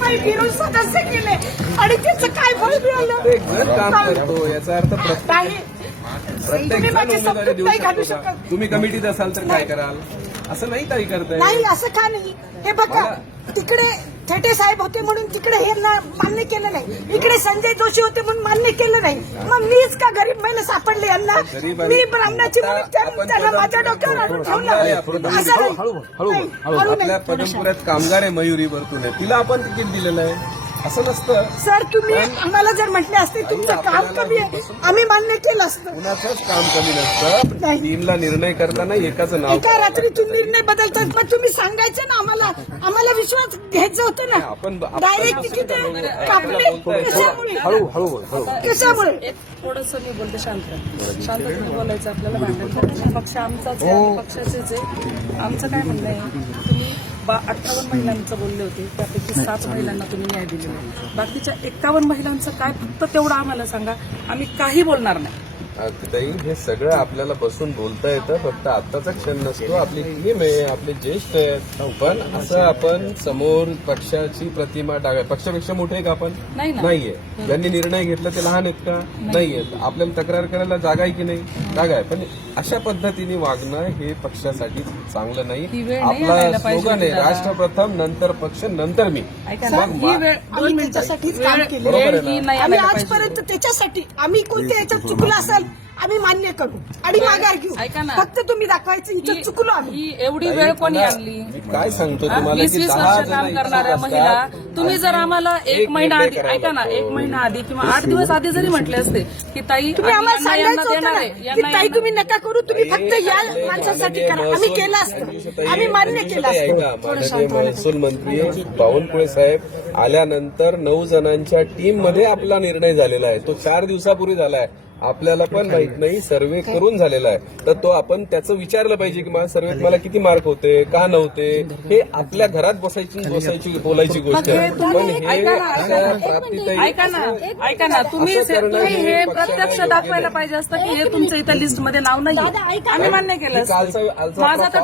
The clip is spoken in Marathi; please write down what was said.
पायी फिरून सदस्य केले आणि त्याचं काय फळ मिळालं? प्रत्येक जण काम करतो याचा अर्थ नाही. प्रत्येक तुम्ही जण माझी उमेदवारी समजूत देऊ नाही घालू शकतो का? शकत. तुम्ही कमिटीत असाल तर काय कराल? असं नाही ताई करताय. नाही असं का नाही? हे बघा तिकडे थेटे साहेब होते म्हणून तिकडे हे मान्य केलं नाही, इकडे संजय जोशी होते म्हणून मान्य केलं नाही. मग मीच का गरीब महिला सापडले यांना? मी ब्राह्मणाची म्हणून त्यांना माझ्या डोक्यावर आणून ठेवलं. असं नाही. आपल्या पदमपुऱ्यात कामगार आहे मयुरी वर्तुळे, तिला आपण तिकीट दिलेलं आहे असं नसतं. सर तुम्ही आम्हाला जर म्हटले असते तुमचं काम कमी आहे आम्ही मान्य केलं असतं. कुणाचंच काम कमी नसतं. नाही. टीमला निर्णय करताना एकाचं नाव एका रात्रीतून निर्णय बदलतात. मग तुम्ही सांगायचं ना आम्हाला विश्वास घ्यायचं होतं ना. आपण डायरेक्ट तिकीट कापले कशामुळे? कशामुळे? थोडंसं मी बोलते शांततेने बोलायचं आपल्याला. भांडण पक्ष आमचाच आहे, आम्ही पक्षाचेच आहे. आमचं काय म्हणणं आहे, तुम्ही 58 महिलांचं बोलले होते, त्यापैकी 7 महिलांना तुम्ही न्याय दिलेला आहे. बाकीच्या 51 महिलांचं काय, फक्त तेवढं आम्हाला सांगा, आम्ही काही बोलणार नाही. ताई हे सगळं आपल्याला बसून बोलता येतं, फक्त आत्ताचा क्षण नसतो. आपली टीम आहे, आपले ज्येष्ठ आहेत, पण असं आपण समोर पक्षाची प्रतिमा पक्षापेक्षा मोठे आहे का आपण? नाहीये. ज्यांनी निर्णय घेतला ते लहान आहेत का? नाहीये. आपल्याला तक्रार करायला जागा आहे की नाही? जागा आहे. पण अशा पद्धतीने वागणं हे पक्षासाठी चांगलं नाही. आपला स्लोगन आहे राष्ट्र प्रथम, नंतर पक्ष, नंतर मी. आम्ही त्याच्यासाठीच काम केलं. आम्ही आजपर्यंत त्याच्यासाठी आम्ही कोणत्या याच्यात चुकलं असेल आम्ही मान्य करू आणि माघार घेऊ. फक्त तुम्ही दाखवायचं इथं चुकलो आम्ही. ही एवढी वेळ कोणी आणली? काय सांगतो तुम्हाला 20 वर्ष काम करणाऱ्या महिला, तुम्ही जर आम्हाला 1 महिना आधी, ऐका ना, 1 महिना आधी किंवा 8 दिवस आधी जरी म्हटले असते की ताई तुम्ही आम्हाला सांगायचं होतं देणार ना आहे, की ताई तुम्ही नका करू, तुम्ही फक्त या माणसासाठी करा. आम्ही केलं असतं, आम्ही मान्य केलं असतं. माननीय महसूल मंत्री बावनकुळे साहेब आल्यानंतर 9 जणांच्या टीम मध्ये आपला निर्णय झालेला आहे. तो 4 दिवसापूर्वी झाला आहे. आपल्याला पण माहित नाही, सर्वे करून झालेला आहे. तर तो आपण त्याचं विचारलं पाहिजे की माझ्या सर्वेत मला किती मार्क होते, का नव्हते. हे आपल्या घरात बोलायची गोष्ट आहे. पण हे ऐका ना, तुम्ही हे प्रत्यक्ष दाखवायला पाहिजे असतं की हे तुमचं इथं लिस्टमध्ये नाव नाही. आम्ही मान्य केलं असतं. माझा तर